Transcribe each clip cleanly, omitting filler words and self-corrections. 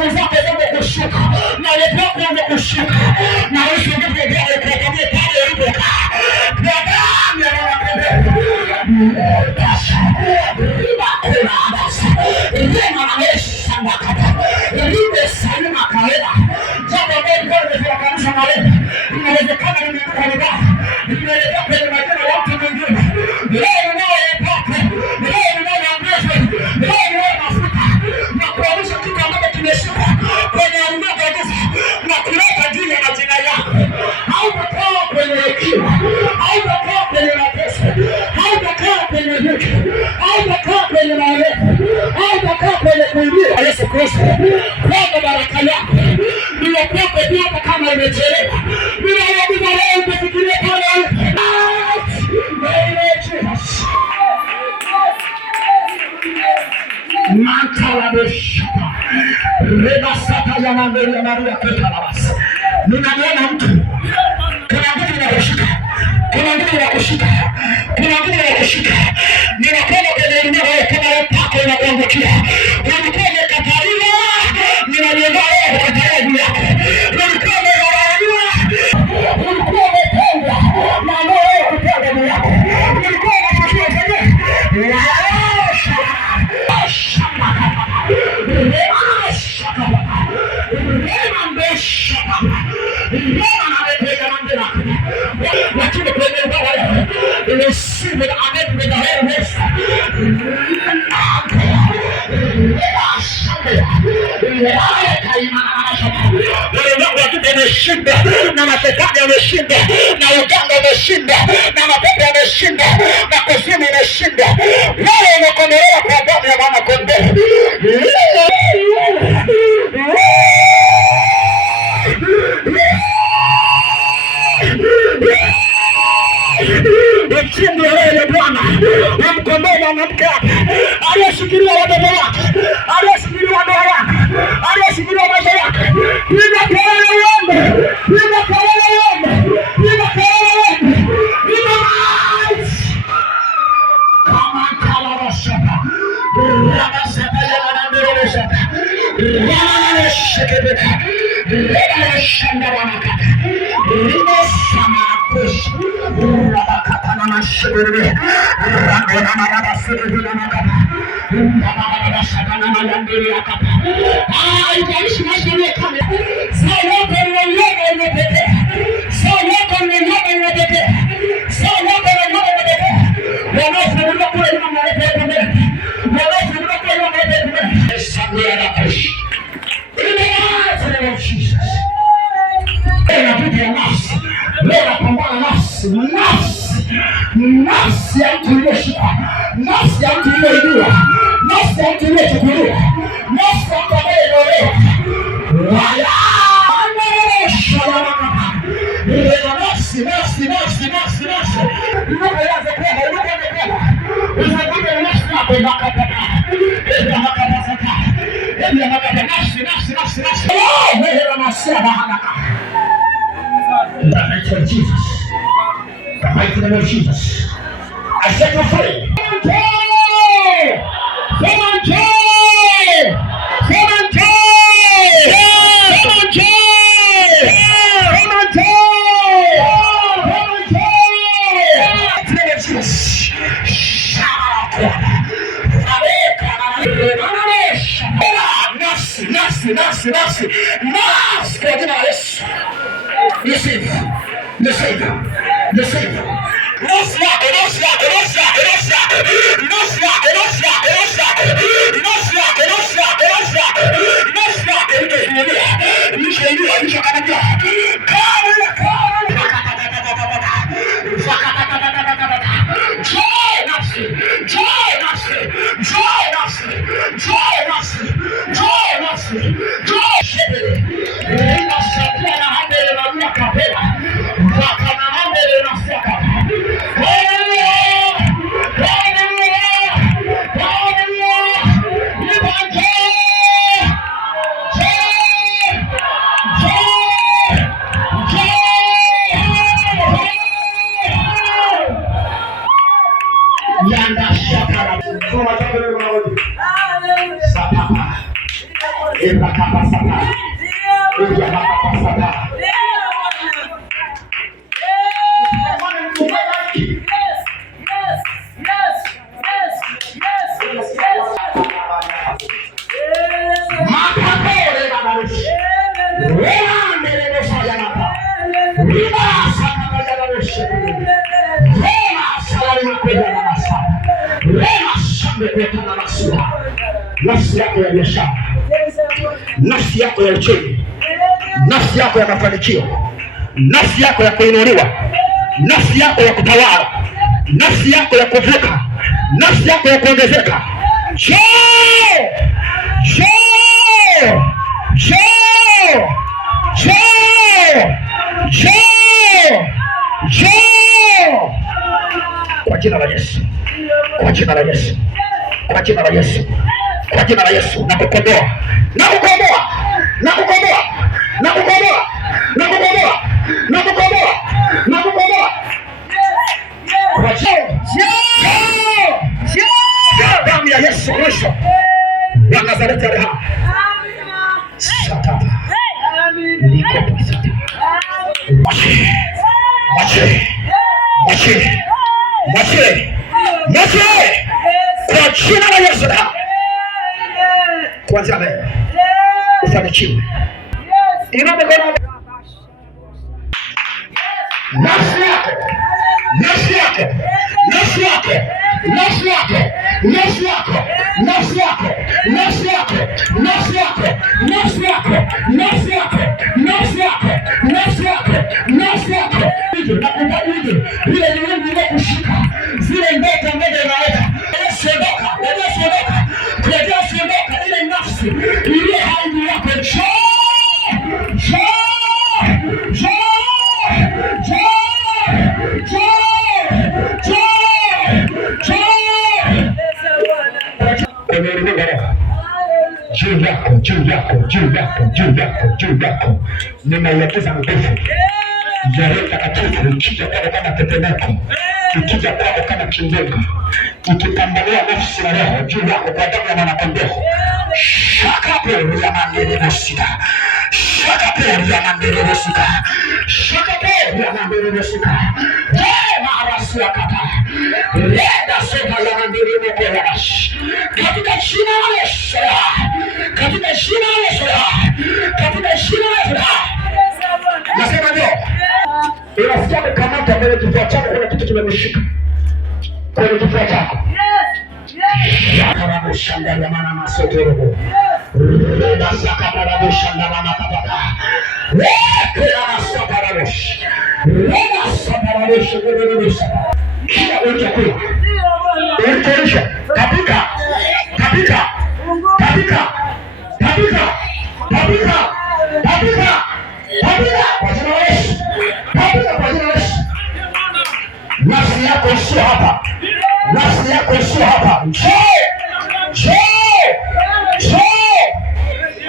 nguvu zake zimekushuka, na uwepo wako umekushika, na Yesu ndiye ndiye kutabia pale ulipokaa. Kwa damu ya Mwana-Kondoo. Inawezekana nimekuwa vibaya, nimeelekea kwenye majina ya watu wengine. Leo unaoyepata, leo unaoambezwa, leo unaomafuta na kuonyesha kitu ambacho kimeshuka kwenye ulimwengu wa giza na kuleta juu ya majina yako. Hautakaa kwenye hekima, hautakaa kwenye mateso, hautakaa kwenye vitu, hautakaa kwenye maelezo, hautakaa kwenye kuimbia Yesu Kristo. Kwa baraka yako niwapeke pia hata kama imechelewa. Ninawauliza leo ukifikiria pale Mantalabeshaka Rebasaka ya Mandeli ya Maria Ketalabasa. Ninamwona mtu, kuna nguvu inakushika, kuna nguvu inakushika, kuna nguvu inakushika. Ninakwenda kwenye eneo hilo kama upako unakuangukia. Ulikuwa umekataliwa, ninaliendea leo kukatalia juu yako. Ulikuwa umelaumiwa, ulikuwa umetengwa, na leo kupenda juu yako. Ulikuwa unafikia kwenye lakini kwenye ubao imeshiba na amekuwa na wewe wameshinda na mashetani wameshinda na uganga wameshinda na mapepo wameshinda na kuzimu wameshinda. Wewe umekombolewa kwa damu ya Mwana-Kondoo. Mshindi wewe Bwana, umkomboe mwanamke aliyeshikilia watoto wake, aliyeshikilia ndoa yake, aliyeshikilia maisha yake. Piga kelele uombe, piga kelele uombe, piga kelele uombe, piga maji kama kalabashaka rabasaka ya Mwana-Kondoo rabashaka rabashanda wanaka rimesama kush rabaka na mashibiri rabaka na rabasiri na makapa rabaka na mayandiri akapa. Itaishi maisha yako sio yote unayopete, sio yote unayopete, sio yote unayopete. Wanafunga kule na malepe mbele, wanafunga kule na malepe mbele. Sabia na kush nafsi ya mtu iliyoshika, nafsi ya mtu iliyoibiwa, nafsi ya mtu iliyochukuliwa, nafsi ya mtu ambaye imeolewa. In the mighty name of Jesus. The mighty name of Jesus. I set you free. Come on, Joy! Come on, Joy! Come on, Joy! Come on, Joy! Come on, Joy! In the name of Jesus. Nafsi kwa jina la Yesu. Receive. Ebrakapasata. Ebrakapasata. Nafsi yako ya biashara, nafsi yako ya uchumi, nafsi yako ya mafanikio, nafsi yako ya kuinuliwa, nafsi yako ya kutawala, nafsi yako ya kuvuka, nafsi yako ya kuongezeka. Kwa jina la Yesu, kwa jina la Yesu, kwa jina la Yesu, kwa jina la Yesu, nakukomboa, nakukomboa, nakukomboa, nakukomboa, nakukomboa, nakukomboa, nakukomboa. Kwa damu ya Yesu Kristo wa Nazareti aliye hai. Satata. Liko pasata. Mwache. Mwache. Mwache. Mwache. Mwache. Kwa jina la Yesu aliye hai. Kuanzia leo ufanikiwe. Inaonekana nafsi yako, nafsi yako, nafsi yako, nafsi yako, nafsi yako, nafsi yako, nafsi yako, nafsi yako, nafsi yako, nafsi yako, nafsi yako, nafsi yako, nafsi yako. Na kubadili vile Mungu kushika zile ndoto ambazo unaweka. Sondoka, ndio sondoka. Kwa sondoka ile nafsi ile hali yako. Juu yako, juu yako, juu yako, juu yako, juu yako, ninaiagiza nguvu ya Roho Mtakatifu ikija kwako kama tetemeko, ikija kwako kama kimbunga, ikipambanua nafsi na roho juu yako kwa damu ya Mwana-Kondoo. Shakapori ya mandelebosika, shakapori ya mandelebosika, shakapori ya mandelebosika. Marasi ya kata, leda sopa ya mandelebosika. Katika jina la Yesu, katika jina la Yesu, katika jina la Yesu. Nasema ndio. Unasikia kukamata mbele kifua chako, kuna kitu kimemshika kwenye kifua chako. Yakarabu shanda ya mana masotoro. Reda sakarabu shanda mana kapaka. Lekera masakarabush. Reda sakarabush kudurubush. Kila ulichokula. Ulicholisha. Kapika. Kapika. Kapika. Kapika. Kapika. Kapika. Kapika. Kwa jina la Yesu. Kapika kwa jina la Yesu. Nafsi yako sio hapa. Nafsi yako sio hapa. Njoo!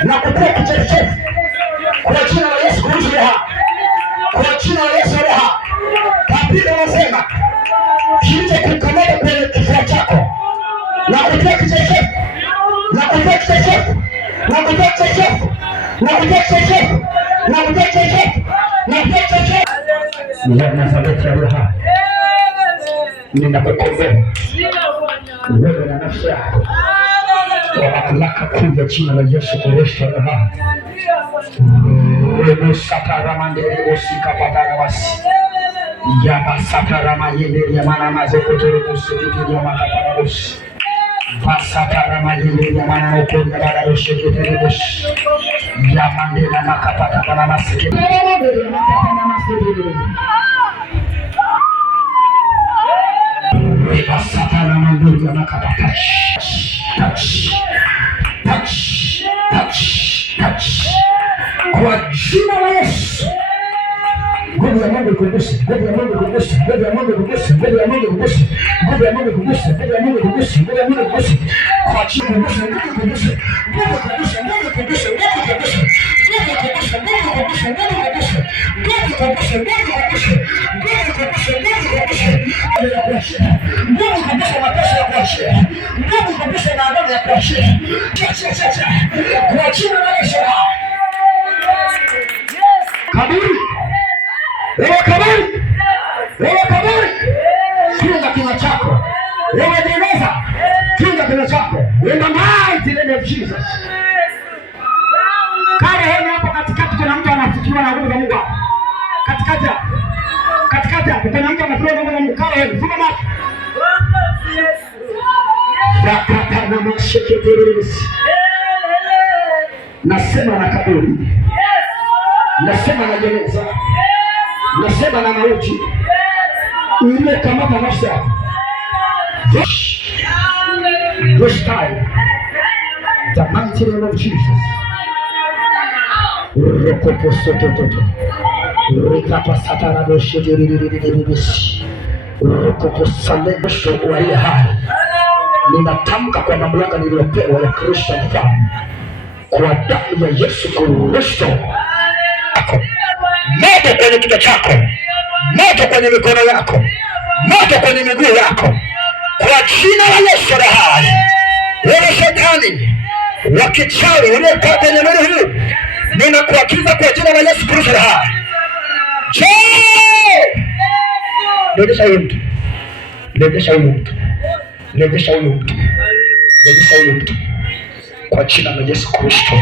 Na kutoa kichefuchefu kwa jina la Yesu Kristo hai. Kwa jina la Yesu hai. Kapika nasema kile kukamata kwenye kifua chako. Na kutoa kichefuchefu. Na kutoa kichefuchefu. Na kutoa kichefuchefu. Na kutoa kichefuchefu. Na kutoa kichefuchefu. Na kutoa kichefuchefu. Ni Nazareti aliye hai. Ninakukomboa wewe na nafsi yako kwa mamlaka kuu ya jina la Yesu Kristo aliye hai. Wewe sakaramandelebosika patarabasi yaba sakaramayele ya mana mazokotorobosi ya makaparabosi basakaramayele ya mana okonya barabosi ketorobosi ya mandela makapata barabasi Satana mandugu ya makapata. Touch. Kwa jina la Yesu. Nguvu ya Mungu ikuguse, nguvu ya Mungu ikuguse, nguvu ya Mungu ikuguse, nguvu ya Mungu ikuguse, nguvu ya Mungu ikuguse, nguvu ya Mungu ikuguse, nguvu ya Mungu ikuguse. Kwa jina la Yesu, nguvu ikuguse, nguvu ikuguse, nguvu ikuguse, nguvu ikuguse, nguvu ikuguse, nguvu ikuguse, nguvu ikuguse, nguvu ikuguse, nguvu ikuguse, nguvu ikuguse, nguvu ikuguse, nguvu ikuguse, nguvu ikuguse, nguvu ikuguse, kuachia. Nguvu kabisa na adabu ya kuachia. Kwa jina la Yesu. Kaburi. Wewe kaburi. Wewe kaburi. Funga kinywa chako. Wewe jeneza. Funga kinywa chako. In the mighty name of Jesus. Kama hema hapo katikati kuna mtu anafikiwa na nguvu za Mungu hapo. Katikati hapo kuna mtu anafikiwa na nguvu za Mungu. Kama hema, funga macho. Nasema na kaburi. Nasema na jeneza. Nasema na mauti. Ile kamata nafsi yako. This time, the mighty name of Jesus. Rokoposototo. Rikapasatara boshetiririririribisi. Rokoposalebosho waliye hai. Ninatamka kwa mamlaka niliyopewa ya Kristo Mfalme, kwa damu ya Yesu Kristo, moto kwenye kichwa chako, moto kwenye mikono yako, moto kwenye miguu yako, kwa jina la Yesu aliye hai. Wewe shetani wa kichawi uliyekaa kwenye mwili huu, ninakuagiza kwa jina la Yesu Kristo aliye hai, rejesha huyo mtu, rejesha huyo mtu, rejesha huyo mtu, rejesha huyo mtu kwa jina la Yesu Kristo.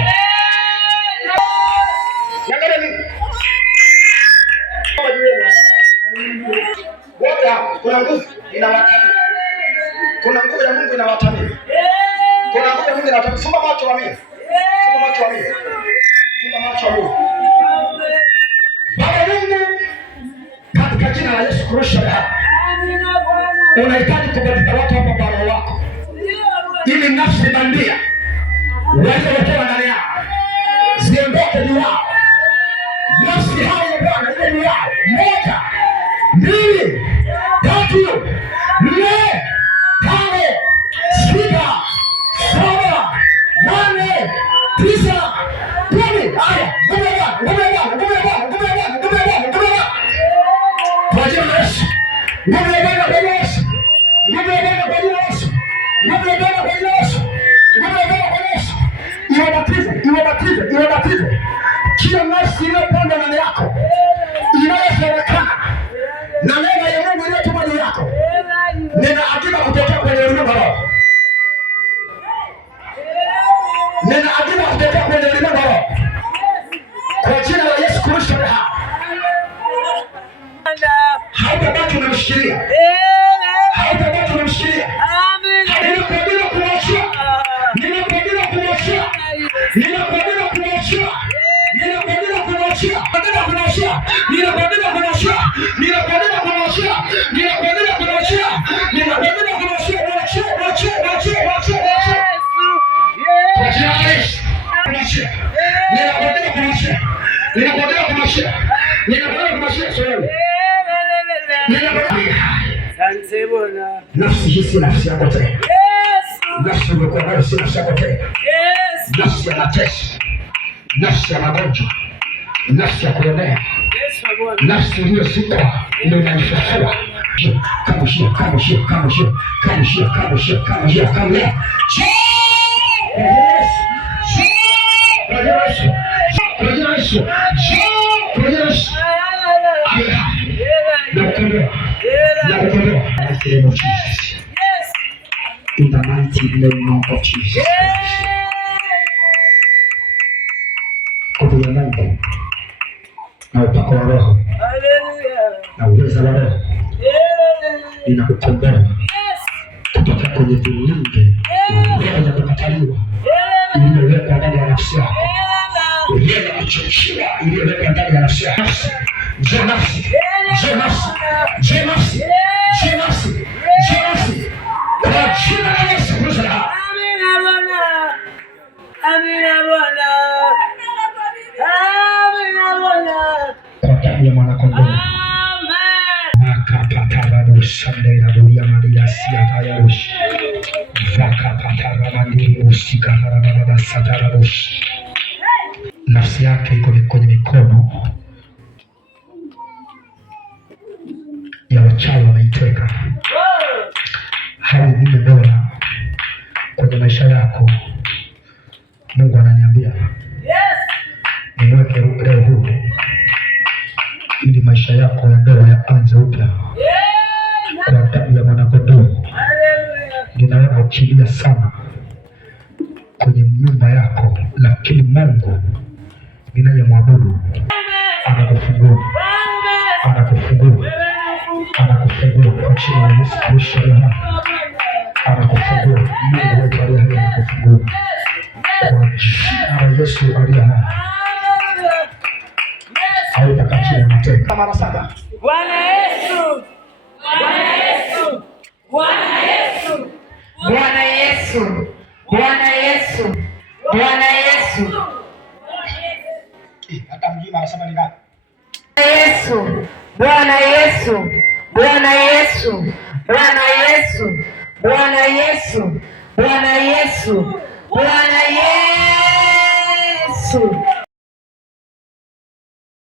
Kuna nguvu inawatamia. Kuna nguvu ya Mungu inawatamia. Kuna nguvu ya Mungu inawatamia. Funga macho wa mimi. Funga macho wa mimi. Funga macho wa mimi. Baba Mungu, katika jina la Yesu Kristo, unahitaji kubadilisha watu hapa kwa roho wako, ili nafsi bandia walizowekewa ndani yao ziondoke juu yao. Nafsi hao ya Bwana ile juu yao. 1, 2, 3, 4, 5, 6, 7, 8, 9, 10. Haya, kwa jina la Yesu. Nguvu ya Bwana kwa Yesu. Nguvu ya Bwana kwa Yesu. Nguvu ya Bwana kwa Yesu. Nguvu ya Bwana kwa Yesu. Iwabatize kila nafsi iliyopanda ndani yako, inayosemekana na neema ya Mungu iliyotuma juu yako. Ninaagiza kutokea kwenye ulimwengu roho. Ninaagiza kutokea kwenye ulimwengu roho, kwa jina la Yesu Kristo. Hautabaki unamshikilia. Hautabaki unamshikilia. Ninakuagiza kumwachia. Ninakuagiza kumwachia. Ninakuagiza kumwachia. Ninakuagiza kumwachia. Ninakuagiza kumwachia. Ninakuagiza kumwachia. Ninakuagiza kumwachia. Ninakuagiza kumwachia. Ninakuagiza kumwachia. Mwachie. Kwa jina la Yesu. Kumwachia. Ninakuagiza kumwachia. Ninakuagiza kumwachia. Ninakuagiza kumwachia sio. Nafsi hii si nafsi yako tena. Nafsi uliokuwa nayo si nafsi yako tena. Nafsi ya mateso, nafsi ya magonjwa, nafsi ya kulemea, nafsi iliyozikwa ndio inanifufua. Kamushia. In the mighty name of Jesus. Nguvu ya Mungu na upako wa Roho na uweza wa Roho inakukomboa kutoka kwenye vilinge roho ya kukataliwa iliyowekwa ndani ya nafsi yako, roho ya kuchochewa iliyowekwa ndani ya nafsi yako. Je nafsi kwa jina la Yesu Kristo. Amina Bwana. Kwa damu ya mwana-kondoo. Makapatarabushande rabuya maria siatayarush. Vakapataramandiru usika harababa satarabush. Nafsi yake iko kwenye mikono ya wachawi wameiteka. hali nimeona kwenye maisha yako. Mungu ananiambia nimweke leo huru ili maisha yako ya ndoa yaanze upya kwa damu ya mwanakondoo. Ninaona ukilia sana kwenye nyumba yako, lakini Mungu ninayemwabudu anakufungua, anakufungua, anakufungua kwa jina la Yesu Kristo. Anakufungua Mungu wetu aliye hai, anakufungua kwa jina la Yesu aliye hai. Hautakachia mateka mara saba. Bwana Yesu, Bwana Yesu, Bwana Yesu, Bwana Yesu, Bwana Yesu, Bwana Yesu. Hata mjini mara saba ni ngapi? Yesu, Bwana Yesu, Bwana Yesu, Bwana Yesu, Bwana Yesu, Bwana Yesu, Bwana Yesu.